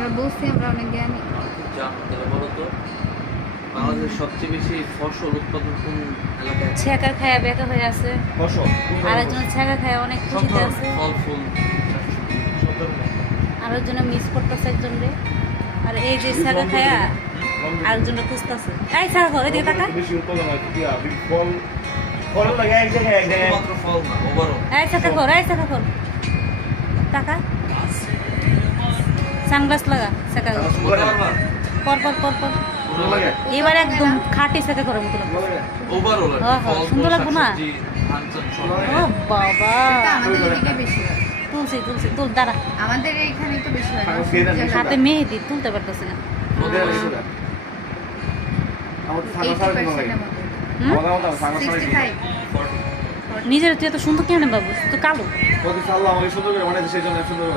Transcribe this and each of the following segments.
আমরা বলছি আমরা অনেক জ্ঞানী। বাংলাদেশের সবচেয়ে বেশি ফসল উৎপাদন কোন এলাকায় ছেঁকা খায়া বেকা হয়ে আছে। ফসল? আরেকজন ছেঁকা খায়া অনেক খুশিতে আছে। ফল ফুল মিস করতেছে একজন রে। আর এই যে ছেঁকা খায়া আরেকজনটা খুঁজতেছে। এই ছেঁকা খাও এদিকে টাকা বেশি উৎপাদন হয় কি আর? ফল ফল লাগে এক জায়গায় এক জায়গায়। শুধুমাত্র ফল না ওভারঅল এই ছেঁকা খোর এই ছেঁকা খোর। টাকা সানগ্লাস লাগা পারবা পর পর পর পর এবার একদম খাটি ছেঁকা করার মতো লাগবে। সুন্দর লাগবো না? ও বাবা তুলসি তুলসি তুল দাঁড়া আমাদের এইখানে তো বেশি হয় হাতে মেহেদি তুলতে পারতেছি না ওদের আর কিছু না। আমার তো সাদা সাদা ভালো লাগে। 80% আমাদের। হুম? আমার আমার সাদা সাদা 65 নিজের তুই এত সুন্দর কেন বাবু তো কালো সুন্দর করে বানাইছে সেই জন্য সুন্দর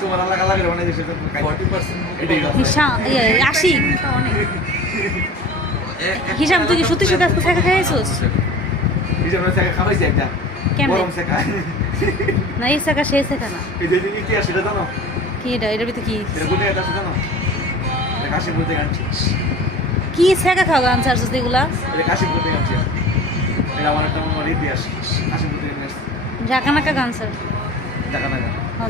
তোমার আল্লাহ আল্লাহ করে বানাইছে সেই জন্য খাই। ফর্টি পার্সেন্ট এটাই হিসাব আশি হিসাব তুই কি সত্যি সত্যি আজকে ছেঁকা খাইছিস ছেঁকা খাওয়াইছি একটা। কেমনে? গরম। না এই ছেঁকা সেই না এই যে কি আছে সেটা জানো? কি এটা এটার ভিতরে কি এটা কোথায় আছে জানো? এটা থেকে আনছি। কি খাওয়া গান এগুলা এটা থেকে আনছি। এটা আমার একটা আমার ইতিহাস। থেকে নিয়ে আসছি। ঝাঁকা নাকা গান ছাড় টাকা না না।